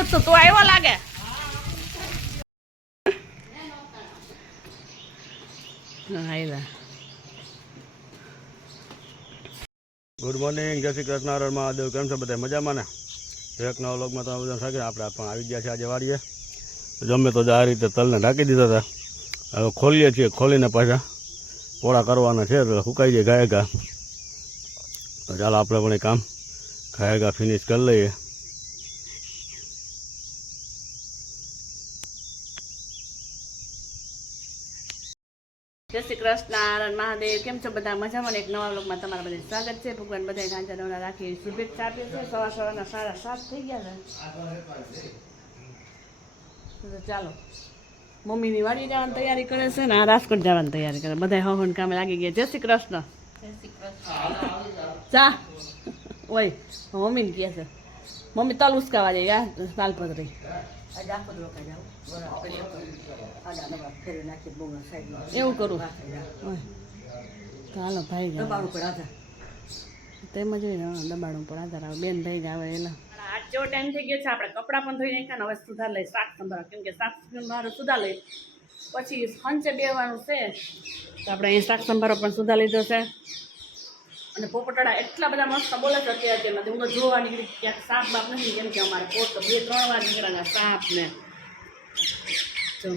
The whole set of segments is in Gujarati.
કરું તો તું આવ્યો લાગે. ગુડ મોર્નિંગ જય શ્રી કૃષ્ણ હર મહાદેવ. કેમ છો બધા? મજામાં ને? એક નવા વ્લોગમાં તમે બધા સાગે આપણે પણ આવી ગયા છે આજે વાડીએ. જમે તો આ રીતે તલને ઢાંકી દીધા હતા. હવે ખોલીએ છીએ ખોલીને પાછા પોળા કરવાના છે તો સુકાઈ જાય ગાયગા તો ચાલો આપણે પણ એ કામ ગાયગા ફિનિશ કરી લઈએ. જય શ્રી કૃષ્ણ નારાયણ મહાદેવ. કેમ છો બધા? મજામાં એક નવા લોકમાં તમારા બધા સ્વાગત છે. ભગવાન બધા ગાંજા નવરા રાખી શુભેચ્છા આપીએ છીએ સવાર સવારના સારા સાત થઈ ગયા છે. ચાલો. મમ્મીની વાડી જવાની તૈયારી કરે છે ને આ રાજકોટ જવાની તૈયારી કરે. બધા હવન કામે લાગી ગયા. જય શ્રી કૃષ્ણ. ચા ઓય મમ્મીને કહે છે. મમ્મી તલ ઉસકાવા જાય યા તાલપત્રી એવું કરું. ચાલો ભાઈ જાઓ. તેમ જ હોય ને, હા, દબાણ આધાર આવે. બેન ભાઈ આવે એના. આજ જેવો ટાઈમ થઈ ગયો છે આપણે કપડાં પણ ધોઈ નાખ્યા ને હવે સુધાર લઈ શાક સંભાળ કેમ કે શાક સંભારો સુધાર લઈ. પછી હંચે બેવાનું છે. તો આપણે અહીં શાક સંભારો પણ સુધાર લીધો છે. અને પોપટાળા એટલા બધા મસ્ત બોલે છે અત્યારે અત્યારમાં. હું તો જોવા નીકળી ક્યાંક સાપ બાપ નથી, કેમ કે અમારે પોત બે, ત્રણ વાર નીકળ્યા સાપ ને જો,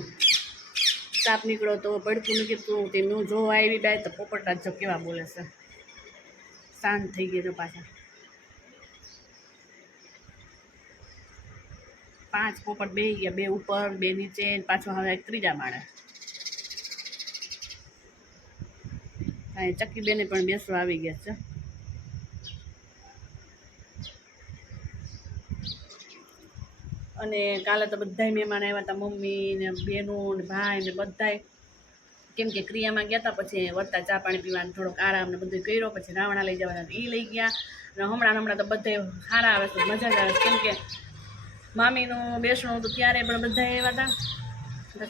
સાપ નીકળો તો પડતું નીકળતું તે હું જોવા આવી બે તો પોપટા જો કેવા બોલે છે. શાંત થઈ ગઈ છે પાછા. પાંચ પોપટ બે ગયા, બે ઉપર, બે નીચે, પાછો હવે ત્રીજા માળે. અહીં ચક્કી બેને પણ બેસવા આવી ગયા છે. અને કાલે તો બધાય મહેમાન આવ્યા હતા, મમ્મી ને બેનો ને ભાઈ ને બધાય. કેમ કે ક્રિયામાં ગયા હતા, પછી વળતા ચા પાણી પીવાનું થોડોક આરામ ને બધું કર્યો, પછી રાવણા લઈ જવાના એ લઈ ગયા. અને હમણાં હમણાં તો બધે સારા આવે છે, મજા જ આવે કેમ કે મામીનું, બેસણું હતું ત્યારે પણ બધા આવ્યા હતા.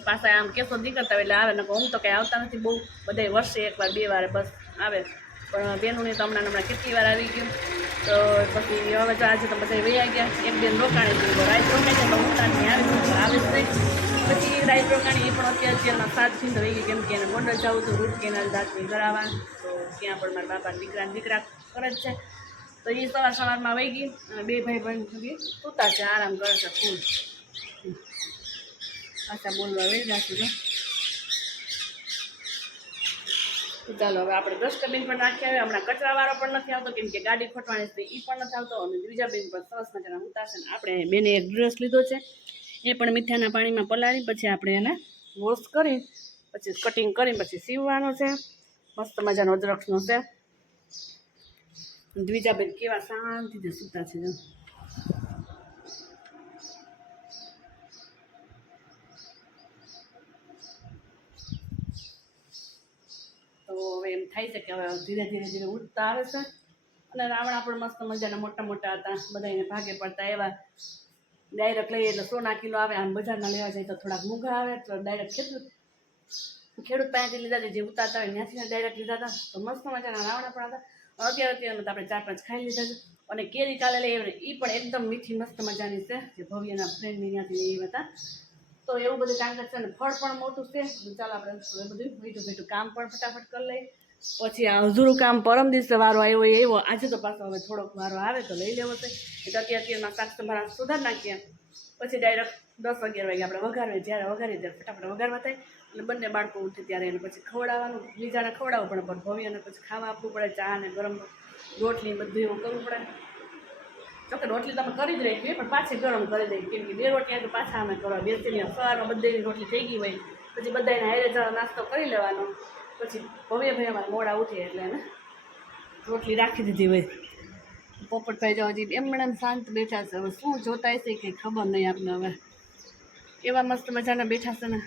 પાછા આમ કેસો નીકળતા એટલે આવે ને હું તો કંઈ આવતા નથી. બહુ બધા વર્ષે એકવાર, બે વાર બસ આવે. પણ બેનોની તો હમણાં હમણાં કેટલી વાર આવી ગયું. તો પછી હવે તો આજે તો બધા વૈયા ગયા એક બેન રોકાણી હતી, તો હું જાય આવે આવે જ નહીં. પછી રાઈટ રોકાણી એ પણ અત્યારે અત્યારમાં સાત સિંધ રહી ગઈ, કેમ કે એને ગોંડલ જવું હતું, રૂટ કેનાલ દાંતની કરાવવા તો ત્યાં પણ મારા બાપા દીકરા દીકરા કરે જ છે. તો એ સવાર સવારમાં વહી ગઈ, અને બે ભાઈ બહેન સુધી સૂતા છે આરામ કરે છે ફૂલ. પાછા બોલવા વહી જશું તો ચાલો હવે આપણે ડસ્ટબિન પણ નાખી આવે હમણાં કચરાવાળો પણ નથી આવતો, કેમ કે ગાડી ખોટવાની છે એ પણ નથી આવતો. અને બીજા બેન પણ સરસ મજાના ઉતારશે ને આપણે બેને એક ડ્રેસ લીધો છે. એ પણ મીઠાના પાણીમાં પલાળી પછી આપણે એને વોશ કરી, પછી કટિંગ કરી પછી સીવવાનો છે. મસ્ત મજાનો અદરક્ષનો છે. દ્વિજાબેન કેવા શાંતિથી સૂતા છે જો તો હવે એમ થાય છે કે હવે ધીરે ધીરે ધીરે ઉઠતા આવે છે. અને રાવણા પણ મસ્ત મજાના મોટા મોટા હતા. બધા એને ભાગે પડતા એવા. ડાયરેક્ટ લઈએ એટલે સોના કિલો આવે, આમ બજારના લેવા જાય તો થોડાક મોંઘા આવે, તો ડાયરેક્ટ ખેડૂત ખેડૂત પાસેથી લીધા જે ઉતારતા હોય ત્યાંથી ડાયરેક્ટ લીધા હતા. તો મસ્ત મજાના રાવણા પણ હતા. અત્યારે અત્યારે આપણે ચાર પાંચ ખાઈ લીધા છે. અને કેરી કાલે લઈ એ પણ એકદમ મીઠી મસ્ત મજાની છે, જે ભવ્યના ફ્રેન્ડની ત્યાંથી લઈ હતા. તો એવું બધું કામ કરશે અને ફળ પણ મોટું છે. ચાલો આપણે બધું ભેટું ભેટું કામ પણ ફટાફટ કરી લઈએ. પછી આ હજુરું કામ પરમ દિવસે વારો આવ્યો હોય એવો આજે તો પાછો હવે થોડોક વારો આવે તો લઈ લેવો છે. એટલે અત્યારે અત્યારમાં શાક સંભારા સુધારી નાખીએ. પછી ડાયરેક્ટ દસ અગિયાર વાગે આપણે વઘારીએ જ્યારે વઘારીએ ત્યારે ફટાફટ વઘારવા થાય. એટલે બંને બાળકો ઉઠે ત્યારે એને પછી ખવડાવવાનું, બીજાને ખવડાવવું પડે, પણ ભવ્યને પછી ખાવા આપવું પડે, ચા ને ગરમ રોટલી બધું એવું કરવું પડે. જોકે રોટલી તમે કરી જ રાખી પણ પાછી ગરમ કરી દઈએ. કેમ કે બે રોટલી તો પાછા અમે કરવા. બેસીને સવારમાં બધી રોટલી થઈ ગઈ હોય. પછી બધાને હારે નાસ્તો કરી લેવાનો. પછી ભવ્ય ભાઈ અમારા મોડા ઉઠીએ એટલે એને રોટલી રાખી દીધી હોય. પોપટભાઈ જો હજી એમણે એમ શાંત બેઠા છે. હવે શું જોતા હશે કંઈ ખબર નહીં આપણે હવે. એવા મસ્ત મજાના બેઠા છે ને.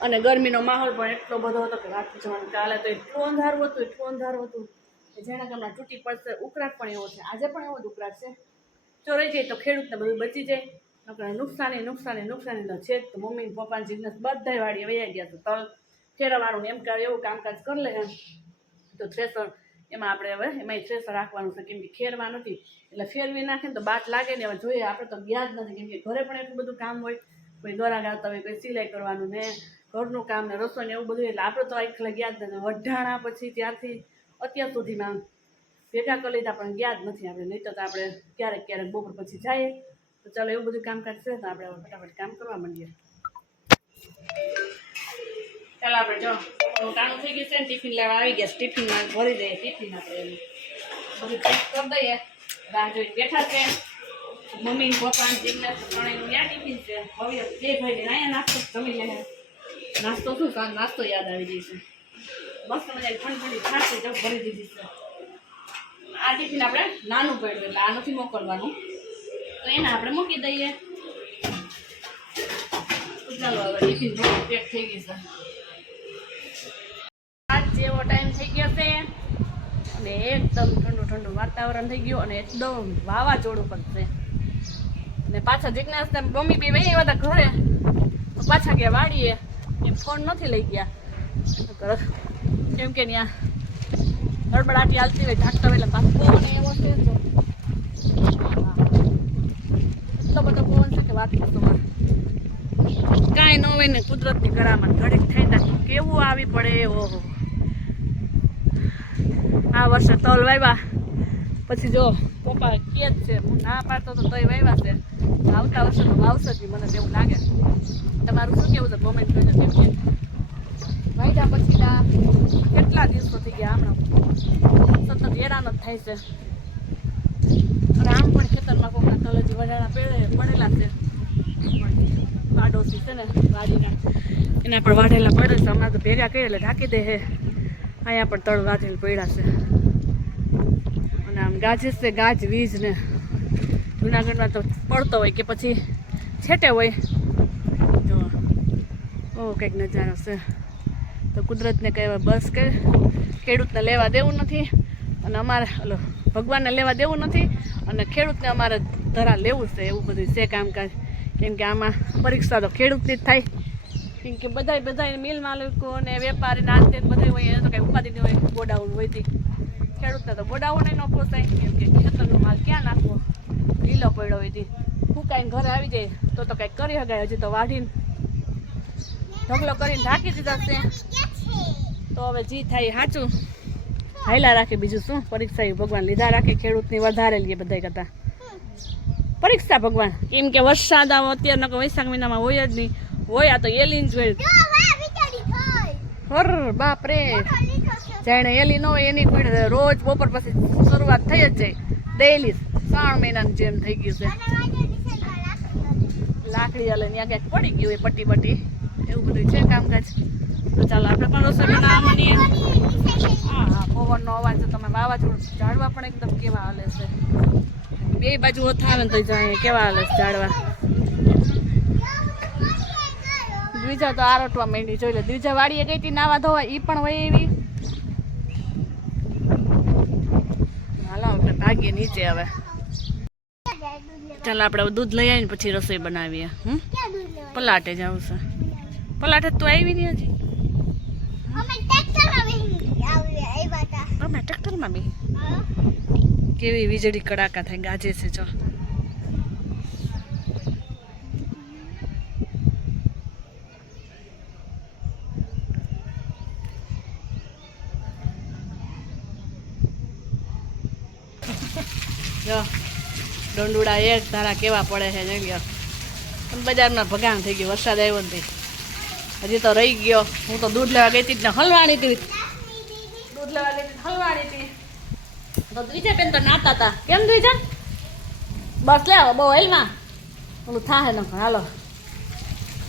અને ગરમીનો માહોલ પણ એટલો બધો હતો કે વાત જવાનું કાલે તો એટલું અંધારું હતું, એટલું અંધારું હતું કે જેના કારણે તૂટી પડશે. ઉકળાટ પણ એવો છે. આજે પણ એવો જ ઉકળાટ છે. જો રહી જાય તો ખેડૂતને બધું બચી જાય. નકર નુકસાની નુકસાની નુકસાની તો છે તો મમ્મી પપ્પાની જિજ્ઞેસ બધાય વાડીએ વયા ગયા તો તલ ફેરવવાનું, એમ એવું કામકાજ કરી લે તો થ્રેસર, એમાં આપણે હવે, એમાંય થ્રેસર રાખવાનું છે, કેમ કે ખેરવા નથી. એટલે ફેરવી નાખે ને તો બાટ લાગે ને, હવે જોઈએ, આપણે તો ગયા જ નથી, કેમ કે ઘરે પણ એટલું બધું કામ હોય, કોઈ દોરા ગાળતા હોય, કોઈ સિલાઈ કરવાનું ને, ઘરનું કામ ને, રસોઈ ને એવું બધું, એટલે આપણે તો એકલા ગયા જ નથી. વઢાણા પછી ત્યારથી, અત્યાર સુધીમાં ભેગા કરી લીધા, પણ ગયા જ નથી આપણે. નહીં તો આપણે ક્યારેક ક્યારેક બપોર પછી જઈએ. તો ચાલો, એવું બધું કામકાજ છે, તો આપણે ફટાફટ કામ કરવા માંડીએ. ચાલો આપણે જો ટાણું થઈ ગયું છે ને, ટિફિન લેવા આવી ગયા છે. ટિફિનમાં ભરી દઈએ, ટિફિન આપણે બધું ચેક કરી દઈએ. રાહ જોઈને બેઠા છે. મમ્મી પપ્પા જિજ્ઞાસ ત્રણેયનું ત્યાં ટિફિન છે. હવે બે ભાઈને અહીંયા નાસ્તો જમી લે. નાસ્તો શું કાં નાસ્તો યાદ આવી જશે મસ્ત મજા ઠંડી ઠંડી છાશ જો ભરી દીધી છે. આ ટિફિન આપણે નાનું પડ્યું એટલે આ નથી મોકલવાનું. તો એને આપણે મૂકી દઈએ. ચાલો હવે ટિફિન પેક થઈ ગઈ છે. જેવો ટાઈમ થઈ ગયો છે. અને એકદમ ઠંડુ ઠંડુ વાતાવરણ થઈ ગયું અને એકદમ વાવાઝોડું પણ છે. અને પાછા જિજ્ઞાસ મમ્મી બી વહી હતા ઘરે. તો પાછા ગયા વાડીએ. એ ફોન નથી લઈ ગયા. કેમ કે ત્યાં ગડબડાટી હાલતી હોય ઝાકટા હોય એટલે પાછો પવન એવો છે એટલો બધો પવન છે કે વાત કરતો કાંઈ ન હોય ને કુદરતની કરામાં ઘડીક થઈ જાય કેવું આવી પડે, ઓહો. આ વર્ષે તલ વાવ્યા પછી જો પપ્પા કે જ છે, હું ના પાડતો તો તોય વાવ્યા છે. આવતા વર્ષે તો વાવશે જ મને તેવું લાગે. તમારું શું કેવું છે કોમેન્ટ કરજો કેમ કે? વાવ્યા પછીના કેટલા દિવસો થઈ ગયા હમણાં? સતત હેરાન જ થાય છે. અને આમ પણ ખેતરમાં કોકના જ વડાણા પેડે પડેલા છે. પાડોશી છે ને, વાડીના. એના પર વાઢેલા પડે છે હમણાં તો ભેગા કરી એટલે ઢાંકી દે હે. અહીંયા પણ તળ વાઢેલ પડ્યા છે. ગાજે છે ગાજ વીજ ને જુનાગઢમાં તો પડતો હોય કે પછી છેટે હોય. જો ઓ કંઈક નજારો છે. તો કુદરતને કહેવાય બસ કે ખેડૂતને લેવા દેવું નથી અને અમારે ઓલો ભગવાનને લેવા દેવું નથી અને ખેડૂતને અમારે ધરા લેવું છે એવું બધું છે કામકાજ. કેમ કે આમાં પરીક્ષા તો ખેડૂતની જ થાય. કેમ કે બધાય બધાય મિલ માલિકો ને વેપારી નાતે બધા હોય, એને તો કંઈ ઉપાધિ હોય, ગોડાઉન હોયથી ખેડૂતને તો ગોડાઉન ન પોસાય, કેમ કે ખેતરનો માલ ક્યાં નાખવો? લીલો પડ્યો હોયથી ફૂંકાઈને ઘરે આવી જાય તો તો કંઈક કરી શકાય હજી તો વાઢીને ઢગલો કરીને રાખી દીધા છે. તો હવે જી થાય સાચું હાયલા રાખે બીજું શું? પરીક્ષા ભગવાન લીધા રાખે, ખેડૂતની વધારે લઈએ બધા કરતા. પરીક્ષા ભગવાન. કેમ કે વરસાદ આવો અત્યારના વૈશાખ મહિનામાં હોય જ નહીં. હોય આ તો એલીન જોઈ હર બાપ રે જાણે એલી ન હોય એની પણ રોજ બપોર પછી શરૂઆત થઈ જ જાય. ડેઈલી ત્રણ મહિનાની જેમ થઈ ગયું છે. લાકડી હાલે ત્યાં ક્યાંક પડી ગયું હોય પટ્ટી પટ્ટી. એવું બધું છે કામકાજ. તો ચાલો આપણે પણ રસોઈ બનાવવા હા હા, પવનનો અવાજ તમે વાવાઝોડું ઝાડવા પણ એકદમ કેવા હાલે છે. બે બાજુ ઓથા આવે ને તો જાણે કેવા હાલે છે ઝાડવા. દ્વિજા તો આરોટવા માંડી જોઈ લે દ્વિજા વાડીએ ગઈ હતી નાવા ધોવા એ પણ હોય એવી હાલો આપણે ભાગીએ નીચે હવે. ચાલો આપણે દૂધ લઈ આવીને પછી રસોઈ બનાવીએ હમ? પલાટે જવું છે પલાટે તું આવી નહીં હજી. અમે ટ્રેક્ટરમાં બી કેવી વીજળી કડાકા થાય ગાજે છે જો. જો, ડોંડુડા એક ધારા કેવા પડે છે જોઈ ગયો બજારમાં ભગાણ થઈ ગયું, વરસાદ આવ્યો નથી હજી તો રહી ગયો. હું તો દૂધ લેવા ગઈ હતી ને, હલવાણી હતી. દૂધ લેવા ગઈ હતી, હલવાણી હતી. તો દ્વિજા બેન તો નાતા હતા કેમ દ્વિજા બસ લે બહુ હેલમાં. ઓલું થાહે ન હાલો.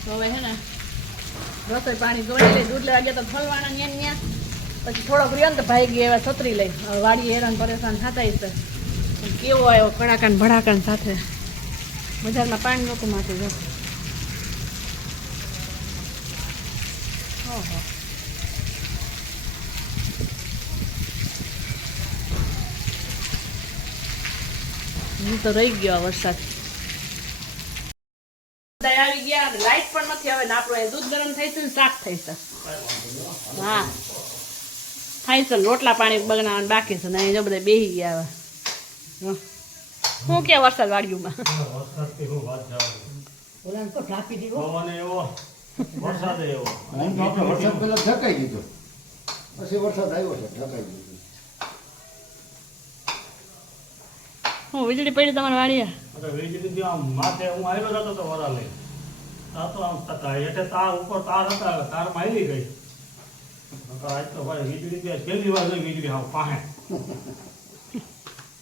હવે હે ને, રસોઈ પાણી ધોઈ લઈ, દૂધ લેવા ગયા તો ફલવાના ન્યા પછી થોડોક રહ્યો ને તો ભાઈ ગયા એવા છત્રી લઈ વાડી હેરાન પરેશાન થતા પણ કેવો આવ્યો કડાકાન ભડાકાન સાથે? બજારમાં પાણી નહોતું માથે જો. ઓહો. હું તો રહી ગયો આ વરસાદ. આવી ગયા લાઈટ પણ નથી આવે ને આપણું દૂધ ગરમ થઈ છે ને શાક થઈ છે. હા. થાય છે રોટલા પાણી બનાવવાનું બાકી છે ને અહીંયા બધા બેસી ગયા હવે. શું કે વરસાદ વાડીમાં વરસાદથી શું વાત જવાની. પવન એવો વરસાદ એવો. આમ તો આપણે વરસાદ પહેલા ઢકાઈ દીધો. પછી વરસાદ આવ્યો છે ઢકાઈ દીધો. હું વીજળી પડી તમારે વાડીએ? અરે વીજળીથી આમ માથે હું આવ્યો હતો તો વરા લઈ. આ તો આમ થતા એટલે તાર ઉપર તાર હતા તારમાં આવી ગઈ. આજ તો ભાઈ વીજળી છેલ્લી વાર જોઈ વીજળી હાવ પાહે.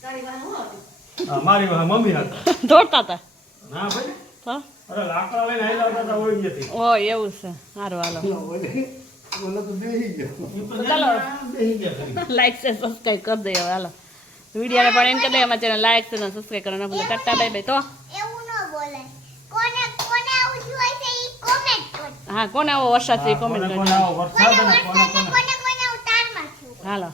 હા, મારી વાહ મમ્મી હતા દોડતા હતા ના ભાઈ. તો અરે લાકડા લઈને આવ્યા હતા ઓળી જતી ઓ એવું છે. સારું હાલો. ઓલે ઓલે તો બેસી ગયો. ઈ તો ચાલો. ન્યા બેસી લાઈક છે સબસ્ક્રાઇબ કરી દે હવે હાલો. વિડીયોને પણ એમ કરી દે અમારા ચેનલ લાઈક છે ને સબસ્ક્રાઈબ કરવાના ભૂલે. ટાટા બાય બાય તો? એવું ન બોલે. કોને કોને આવું જોઈ છે ઈ કોમેન્ટ કરો હા કોને આવો વરસાદ છે કોમેન્ટ કોને કોને આવો વરસાદ કોને અને કોને કોને. કોને ઉતારમાં છું. હાલો.